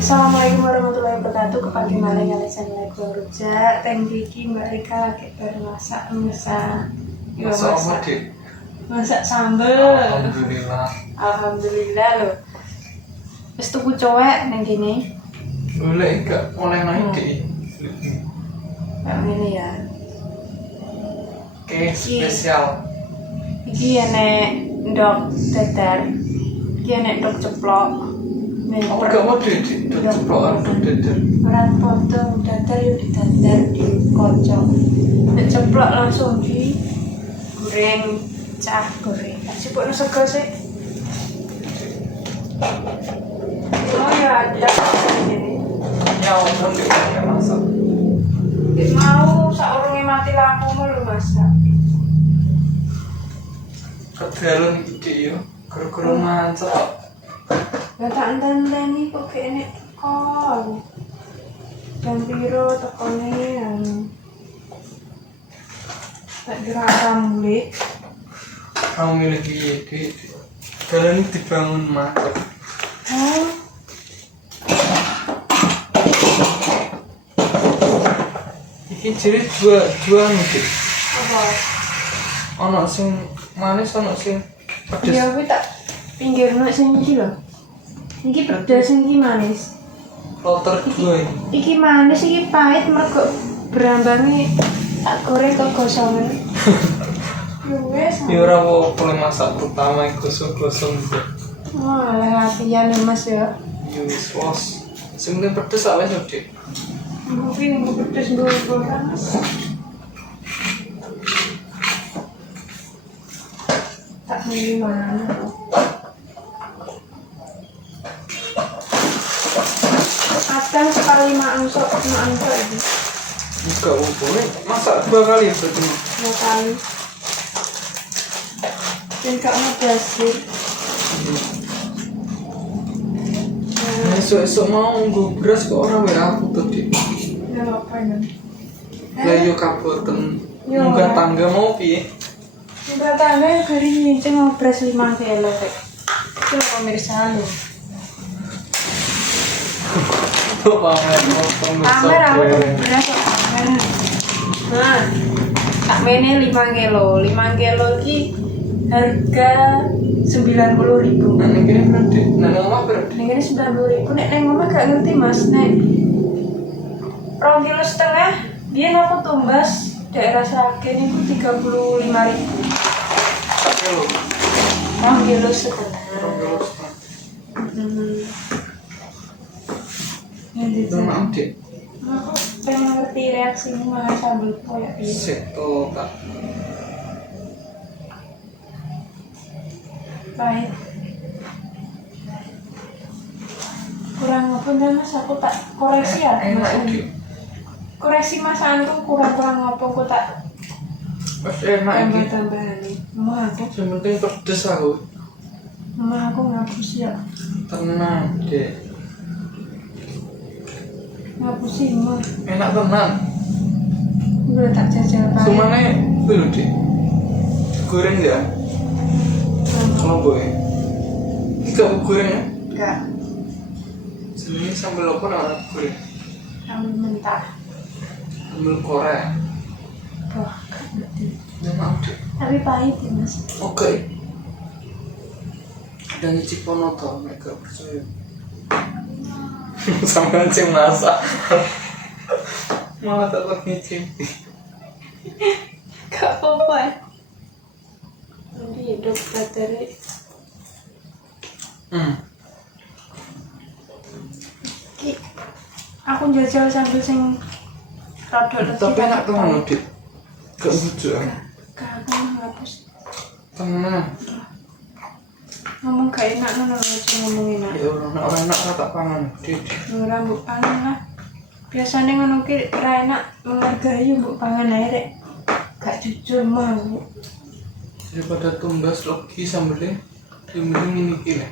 Assalamualaikum warahmatullahi wabarakatuh. Kepagi malam kalian channel Gua Rujak. Teng Vicky Mbak Rika lagi bermasak masak sambel. Alhamdulillah loh. Wis tuku cowek nang kene. Boleh gak oleh naik iki. Kayak ngene ya. Oke, spesial. Iki enek ndok dadar. Iki enek ndok ceplok. Aku gak mau ceplok ndok dadar. Ora potong dadar yo didadar dikocok. Nek ceplok langsung di goreng, cah goreng. Sipukno sego sik. Oh ya ada ini. Ya ampun dia masak. Mau saurunge mati lampumu lho masak. Kedalan iki yo, guru-guru mancok. Lah tak enteni kok kene kok. Jam piro tekone tak gerakam mulai. Kamu milih iki dalan iki dibangun macet. Oh. Iki jadi dua nih. Apa? Ono sing manis ono sing pedes. Ya kuwi tak pinggirno sing iki lho. Iki pedes iki manis. Filter dua ini. Iki manis iki pahit mergo berambange tak goreng kegosongan. Wes. Ya ora boleh masak pertama gosong-gosong. Oh, latihan ya Mas ya. Wis was. Sing pedes sak wis Dik. Mungkin pedes ndoro Mas. Tak milih mana. Kadang sekali mangsok ini. Enggak boleh masak dua kali berarti. Dua kali. Dan gak mau dasir. Esok mau nggo beras kok ora wae aku tuh Dik. Ya apa ya? Lah yo kaboten. Munggah tangga mau piye? Munggah tangga ya kali nyincing mau beras 5 kilo rek. Itu pemirsa lho. Tuh pamer potong Pamer aku beras kok pamer. Nah, tak mene 5 kilo. 5 kilo iki harga 90.000. Nah ini nanti, nah ngomong berarti. Ning kene 90.000. Nek nang omah gak ngerti Mas, nek 2,5 kilo biyen aku tumbas daerah Sragen itu 35.000. Kilo. 2,5 kilo. Itu maaf Dik. Aku pengen ngerti reaksimu makan sambal koyak piye. Seto tak. Pahit. Kurang apa dah Mas, aku tak koreksi ya. Enak Dik. Koreksi Mas antum kurang apa aku tak Wes enak iki. tambah-tambahan. Mama aku, Yang penting pedes aku. mama aku ngapus ya. Tenang Dik. Ngapusin mah. Enak tenan. Udah tak jajal pahit. Sumane kuwi lho Dik. Goreng ya. Kalau boy. Iki gak goreng ya? Enggak, Jenenge sambal apa nak goreng? sambal mentah. Sambal Korea. Wah, gak ngerti. Ya maaf Dik. Tapi pahit ya Mas. Oke. Dan nyicip pono to, nek gak percaya. Sampeyan sing masak. Malah tetep nyicip. Gak apa-apa ya. Nanti hidup bateri. Ki, aku jajal sambil sing rada legi. Tapi enak tenan Dik. Gak lucu ah. Gak aku ngapus. Tenan. Ngomong gak enak ngono lho, aja ngomong enak. Ya ora enak ora tak pangan Dik. Ora mbok pangan lah. Biasane ngono ki ora enak menghargai mbok pangan ae rek. Gak jujur mau. Daripada tumbas lagi sambelnya, mending ini kile.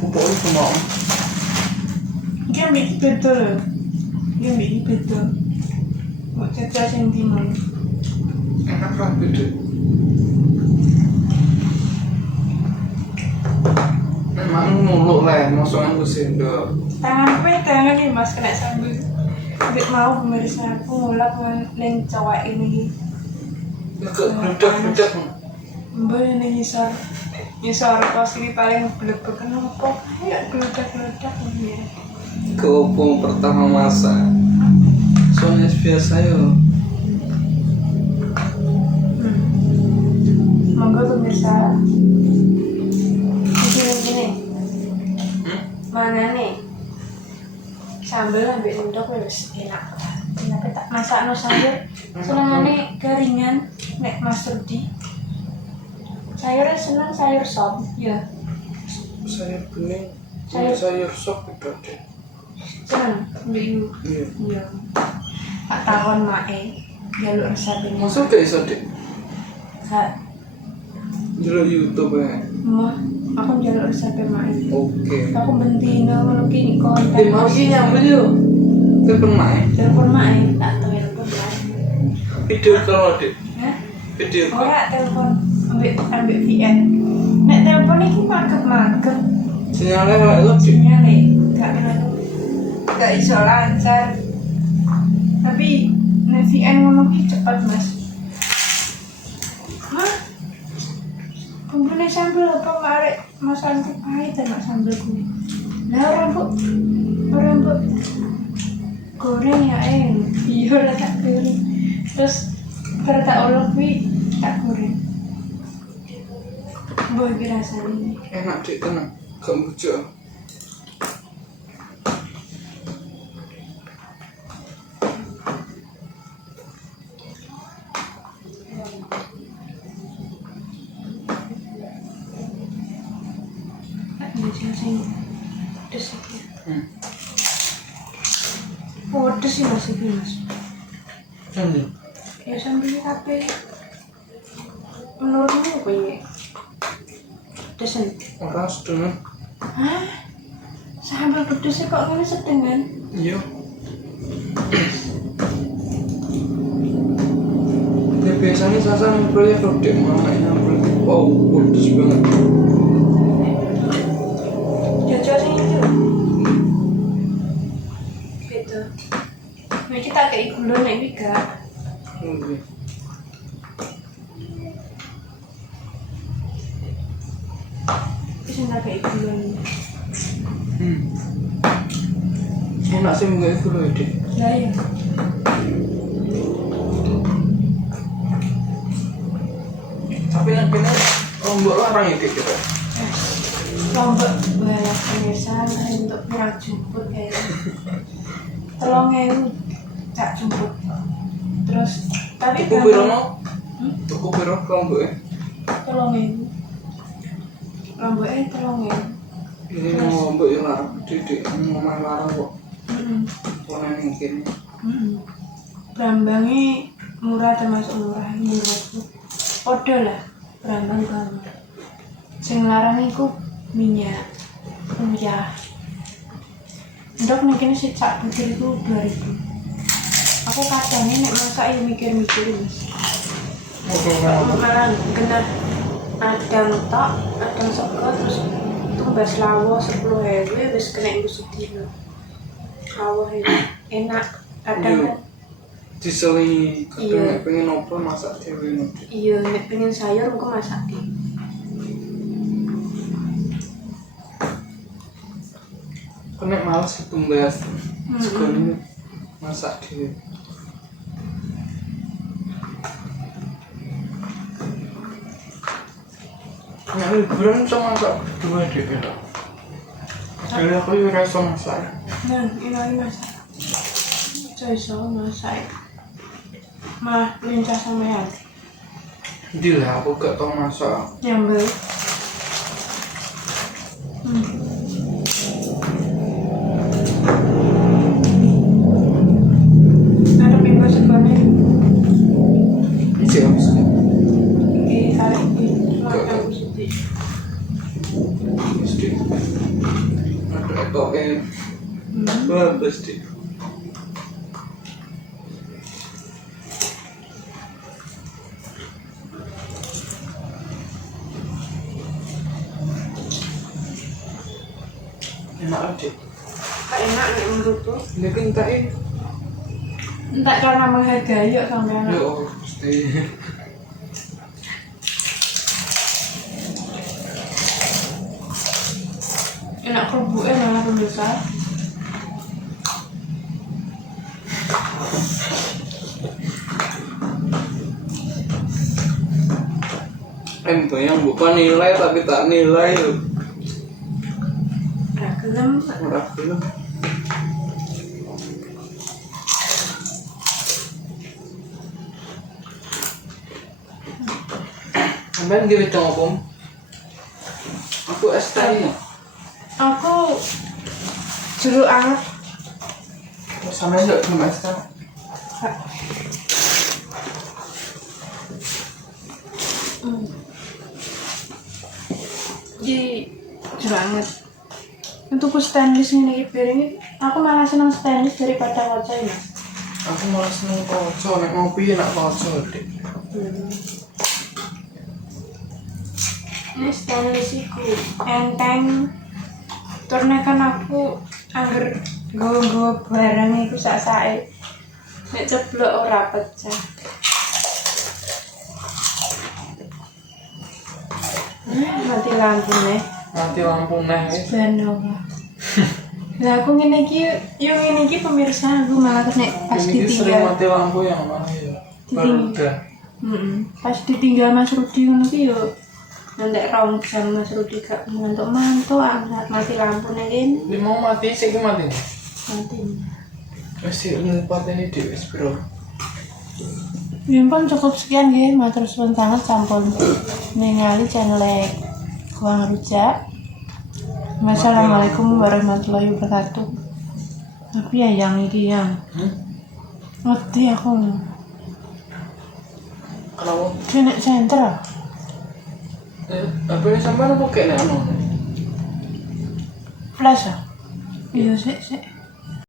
Pupuknya cuma Iki ambek beda lho. Iki ambek beda. Kok cacah sing timang. enak lah beda. tangan muluk lah, masuk nganggo sendok. Tangan nih mas kena sambel. Mbak mau pemirsa aku ngulak neng cowok ini. Agak geledak-geledak. Mbak ini nyisor kos ini paling belebek kenapa? Ya geledak-geledak ya. Keopong pertama masak. Soalnya biasa yo. Monggo pemirsa. Gini. Mana nih? Sambel ambil untuk wis enak. Tapi tak masakno sayur. Senengane garingan nek Mas Rudi. Sayurnya seneng sayur sop, ya. Sayur bening, Sayur- sayur sop itu deh. Seneng, mbiyu. Iya. Iya. Tak takon mae, jaluk resepnya. Masuk gak iso dek? Kak, Jalur YouTube ya. mah aku jaluk resepnya mae. Oke. Aku bentino ngono ki konten. Mau ki nyambel yo. Telepon main. Telepon mae, tak telepon mae. Video call dek. Hah? Video call. Ora telepon, ambil VN. Nek telepon iki magep-magep. Sinyalnya kayak itu dek. Sinyale gak kena gak iso lancar. Tapi nek VN ngono ki cepet, Mas. Hah? Kumpulnya sambel apa marek Mas Anti pahit enak sambelku. Lah orang bu goreng ya iya lah tak goreng. Terus bar tak olok kuwi tak goreng. Mbok iki rasane. Enak dek tenang. Gak muncul. Tak sing pedes iki. Oh, pedes sih Mas iki, Mas. Sambel. Ya sambel kabeh. Menurutmu piye? Pedes nih. Orang sedang. Hah? Sambal pedesnya kok ngene sedengan? Iya. Ya biasanya Sasa ngobrolnya kalau dek mama ngobrol. Wow, pedes banget. Jojo sing itu. Gitu. Nek kita kayak gula nek iki gak. Oke. Wis entar kayak gula. Enak sih enggak itu loh dek. Lah ya. Tapi yang kena lombok larang ya kita. Lombok banyak pemirsa untuk kurang jemput kayaknya. 3.000 cak jemput. Terus tapi Tuku piro no? Tuku piro lomboknya? 3.000. Lomboknya 3.000. Ini mau lombok yang larang. Dek mau main larang kok. Warna yang kini. Brambangnya murah termasuk murah menurutku. Podo lah brambang kamu. Sing larang iku minyak uyah. Ndok nek kene sik sak butir iku 2.000. Aku kadangnya nek masak ya mikir-mikir Mas. Malah kena adang tok, adang sego terus tumbas lawo 10.000 wis kena iku sedina. Lawo enak, adang Diseli Iya. pengen apa masak dewe nanti. iya nek pengen sayur engko masake. Kena males ditumbas. Sekali masak dewe. Nah, liburan sama masak berdua deh ya. Jadi aku juga rasa masak. Nah, ini masak. Iso masak. Mah lincah sampean. Deal lah, aku gak tau masak. Nyambel. Ada minggu segone. Isi habis. Iki hari ini makan sedih. Mesti. Ada ekoknya. Wah, pasti. Enak aja. Gak enak nih menurutku. Ini kintain. Entah karena menghargai yuk sampai anak. Yo, pasti. Enak kerupuknya malah pemirsa. Bayang bukan nilai tapi tak nilai loh. Ragilem. Ora gelem. Sampeyan nggih wedang apa? Aku es teh. Aku jeruk anget. Sampeyan ndak gelem es teh. Di jeruk anget. Untuk stainless ini piring, aku malah senang stainless daripada kaca ini. Aku malah seneng kaca nek ngopi enak kaca, Dik. Ini stainless iku enteng. Turne kan aku angger nggawa barang iku sak-sake. Nek ceblok ora pecah. Mati lampu nih. Mati lampu neh wis. Subhanallah. Lah aku ngene iki pemirsa, aku malah nek pas Ini sering ditinggal. mati lampu yang mana ya? Baruda. Pas ditinggal Mas Rudi ngono ki yo nandek 2 jam Mas Rudi gak mantuk-mantuk, mati lampu nek kene. Ini mau mati sih mati. Mati. Wis lipat ini di wis bro. Pun cukup sekian nggih, matur suwun sanget sampun ningali channel Kuang Rujak. Wassalamualaikum warahmatullahi wabarakatuh. Tapi ya yang iki yang ngerti aku. Kenapa? Kene center. Apa yang sampean apa kene anu? Flash. Iya sik.